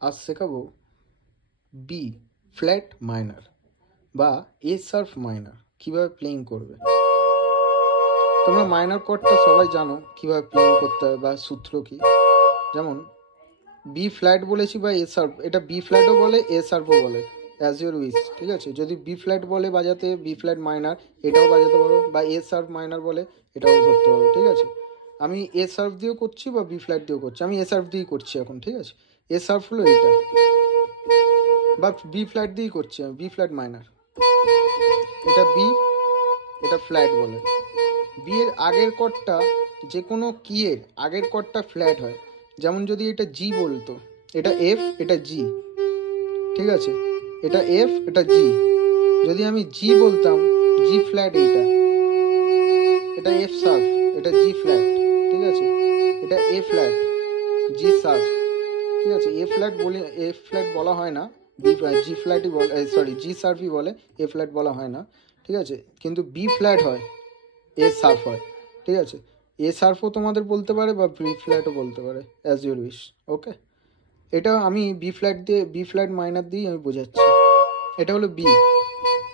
আজ শেখাবো B flat minor বা এ শার্প মাইনার কীভাবে প্লেইং করবে। তোমরা মাইনার কর্ডটা সবাই জানো কীভাবে প্লেইং করতে হবে বা সূত্র কী। যেমন বি ফ্ল্যাট বলেছি বা এ শার্প, এটা বি ফ্ল্যাটও বলে এ শার্পও বলে, অ্যাজ ইউর উইশ। ঠিক আছে, যদি বি ফ্ল্যাট বলে বাজাতে বি ফ্ল্যাট মাইনার এটাও বাজাতে পারো, বা এ শার্প মাইনার বলে এটাও ধরতে পারো। ঠিক আছে, আমি এ শার্প দিয়েও করছি বা বি ফ্ল্যাট দিয়েও করছি, আমি এ শার্প দিয়েই করছি এখন। ঠিক আছে, এ শার্প হলো এইটা, বা বি ফ্ল্যাট দিয়েই করছি আমি, বি ফ্ল্যাট মাইনার। এটা বি, এটা ফ্ল্যাট বলে। বি এর আগের কর্ডটা, যে কোনো কি এর আগের কর্ডটা ফ্ল্যাট হয়। যেমন যদি এটা জি বলতো, এটা এফ, এটা জি। ঠিক আছে, এটা এফ, এটা জি। যদি আমি জি বলতাম, জি ফ্ল্যাট, এটা এফ শার্প, এটা জি ফ্ল্যাট। ঠিক আছে, এটা এ ফ্ল্যাট, জি শার্প। ঠিক আছে, এ ফ্ল্যাট বলে, এ ফ্ল্যাট বলা হয় না, জি ফ্ল্যাটই বলে, সরি জি শার্পই বলে, এ ফ্ল্যাট বলা হয় না। ঠিক আছে, কিন্তু বি ফ্ল্যাট হয়, এ শার্প হয়। ঠিক আছে, এ শার্পও তোমাদের বলতে পারে বা বি ফ্ল্যাটও বলতে পারে, অ্যাজ ইউর উইশ। ওকে, এটা আমি বি ফ্ল্যাট দিয়ে, বি ফ্ল্যাট মাইনার দিয়েই আমি বোঝাচ্ছি। এটা হলো বি,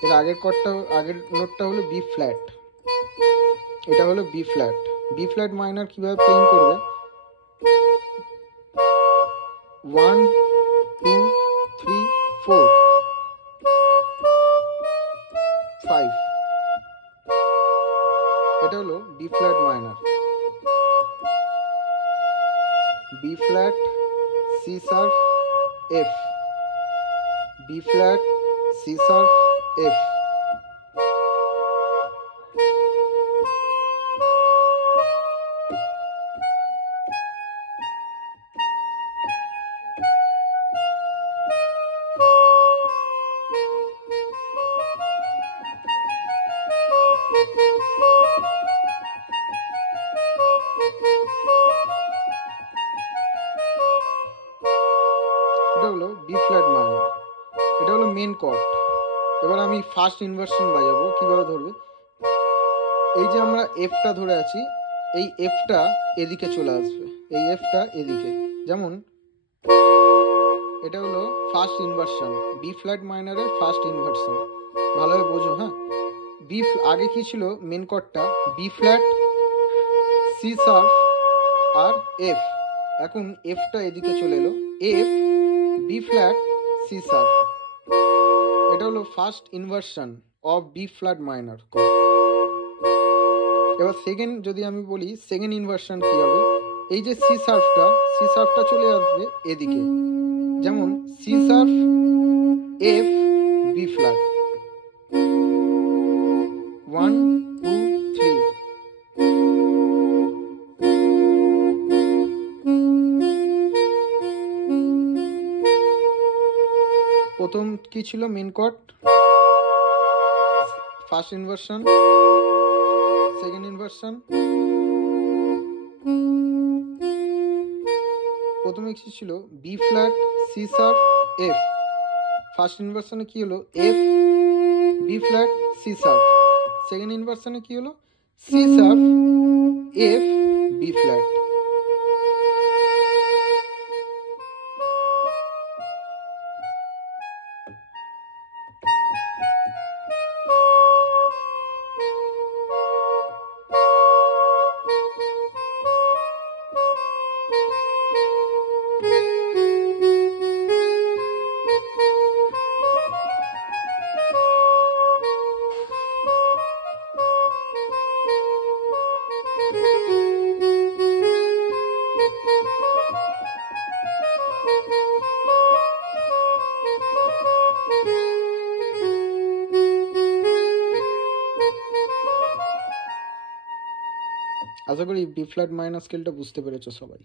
এর আগের কর্ডটা, আগের নোটটা হলো বি ফ্ল্যাট, এটা হলো B flat. B flat minor কীভাবে প্লেইং করবে, 1 2 3 4 5, এটা হলো B flat minor. B flat, C sharp, F, B flat, C sharp, F. এটা হলো বি ফ্ল্যাট মাইনার, এটা হলো মেন কর্ড। এবার আমি ফার্স্ট ইনভার্সন বাজাবো। কিভাবে ধরবে, এই যে আমরা এফটা ধরে আছি, এই এফটা এদিকে চলে আসবে, এই এফটা এদিকে। যেমন এটা হলো ফার্স্ট ইনভার্সন, বি ফ্ল্যাট মাইনারের ফার্স্ট ইনভার্সন। ভালোভাবে বোঝো। হ্যাঁ, বি আগে কি ছিল মেন কর্ডটা, বি ফ্ল্যাট, সি শার্প আর এফ। এখন এফটা এদিকে চলে এলো, F, B flat, C sharp. এটা হলো first inversion of B flat minor. এবার সেকেন্ড যদি আমি বলি, সেকেন্ড ইনভার্সন কি হবে, এই যে সি শার্পটা চলে আসবে এদিকে। যেমন C sharp, F, B flat, 1 2 3। প্রথম কি ছিল main chord, first inversion, second inversion. প্রথমে কি ছিল B flat, C sharp, F. First ইনভার্সনে কি হলো, F, B flat, C sharp. Second ইনভার্সনে কি হলো, C sharp, F, B flat. আশা করি বি ফ্ল্যাট মাইনার স্কেলটা বুঝতে পেরেছো সবাই।